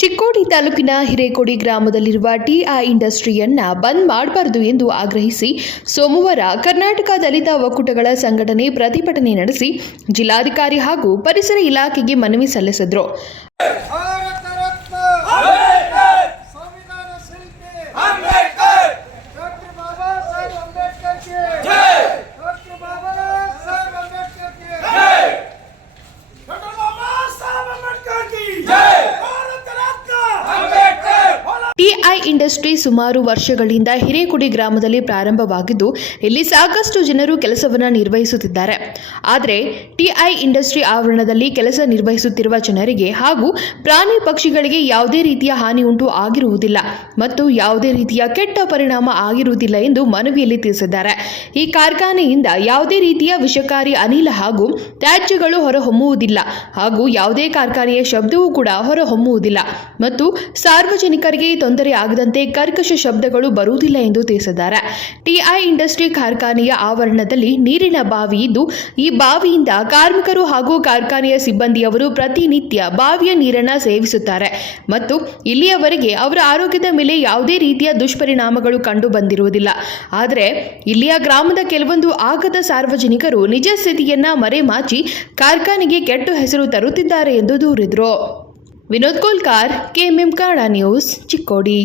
ಚಿಕ್ಕೋಡಿ ತಾಲೂಕಿನ ಹಿರೇಕೋಡಿ ಗ್ರಾಮದಲ್ಲಿರುವ ಟಿಐ ಇಂಡಸ್ಟ್ರಿಯನ್ನ ಬಂದ್ ಮಾಡಬಾರದು ಎಂದು ಆಗ್ರಹಿಸಿ ಸೋಮವಾರ ಕರ್ನಾಟಕ ದಲಿತ ಒಕ್ಕೂಟಗಳ ಸಂಘಟನೆ ಪ್ರತಿಭಟನೆ ನಡೆಸಿ ಜಿಲ್ಲಾಧಿಕಾರಿ ಹಾಗೂ ಪರಿಸರ ಇಲಾಖೆಗೆ ಮನವಿ ಸಲ್ಲಿಸಿದ್ರು. ಇಂಡಸ್ಟ್ರಿ ಸುಮಾರು ವರ್ಷಗಳಿಂದ ಹಿರೇಕುಡಿ ಗ್ರಾಮದಲ್ಲಿ ಪ್ರಾರಂಭವಾಗಿದ್ದು, ಇಲ್ಲಿ ಸಾಕಷ್ಟು ಜನರು ಕೆಲಸವನ್ನು ನಿರ್ವಹಿಸುತ್ತಿದ್ದಾರೆ. ಆದರೆ ಟಿಐ ಇಂಡಸ್ಟ್ರಿ ಆವರಣದಲ್ಲಿ ಕೆಲಸ ನಿರ್ವಹಿಸುತ್ತಿರುವ ಜನರಿಗೆ ಹಾಗೂ ಪ್ರಾಣಿ ಪಕ್ಷಿಗಳಿಗೆ ಯಾವುದೇ ರೀತಿಯ ಹಾನಿ ಉಂಟು ಆಗಿರುವುದಿಲ್ಲ ಮತ್ತು ಯಾವುದೇ ರೀತಿಯ ಕೆಟ್ಟ ಪರಿಣಾಮ ಆಗಿರುವುದಿಲ್ಲ ಎಂದು ಮನವಿಯಲ್ಲಿ ತಿಳಿಸಿದ್ದಾರೆ. ಈ ಕಾರ್ಖಾನೆಯಿಂದ ಯಾವುದೇ ರೀತಿಯ ವಿಷಕಾರಿ, ಅನಿಲ ಹಾಗೂ ತ್ಯಾಜ್ಯಗಳು ಹೊರಹೊಮ್ಮುವುದಿಲ್ಲ ಹಾಗೂ ಯಾವುದೇ ಕಾರ್ಖಾನೆಯ ಶಬ್ದವೂ ಕೂಡ ಹೊರಹೊಮ್ಮುವುದಿಲ್ಲ ಮತ್ತು ಸಾರ್ವಜನಿಕರಿಗೆ ತೊಂದರೆ ಆಗದಂತೆ ಕರ್ಕಶ ಶಬ್ದಗಳು ಬರುವುದಿಲ್ಲ ಎಂದು ತಿಳಿಸಿದ್ದಾರೆ. ಟಿಐ ಇಂಡಸ್ಟ್ರಿ ಕಾರ್ಖಾನೆಯ ಆವರಣದಲ್ಲಿ ನೀರಿನ ಬಾವಿ ಇದ್ದು, ಈ ಬಾವಿಯಿಂದ ಕಾರ್ಮಿಕರು ಹಾಗೂ ಕಾರ್ಖಾನೆಯ ಸಿಬ್ಬಂದಿಯವರು ಪ್ರತಿನಿತ್ಯ ಬಾವಿಯ ನೀರನ್ನು ಸೇವಿಸುತ್ತಾರೆ. ಮತ್ತು ಇಲ್ಲಿಯವರೆಗೆ ಅವರ ಆರೋಗ್ಯದ ಮೇಲೆ ಯಾವುದೇ ರೀತಿಯ ದುಷ್ಪರಿಣಾಮಗಳು ಕಂಡು ಬಂದಿರುವುದಿಲ್ಲ. ಆದರೆ, ಇಲ್ಲಿಯ ಗ್ರಾಮದ ಕೆಲವೊಂದು ಆಗದ ಸಾರ್ವಜನಿಕರು ನಿಜ ಸ್ಥಿತಿಯನ್ನ ಮರೆಮಾಚಿ ಕಾರ್ಖಾನೆಗೆ ಕೆಟ್ಟ ಹೆಸರು ತರುತ್ತಿದ್ದಾರೆ ಎಂದು ದೂರಿದರು. Vinod Kolkar K M M काड़ा न्यूज़ चिक्कोड़ी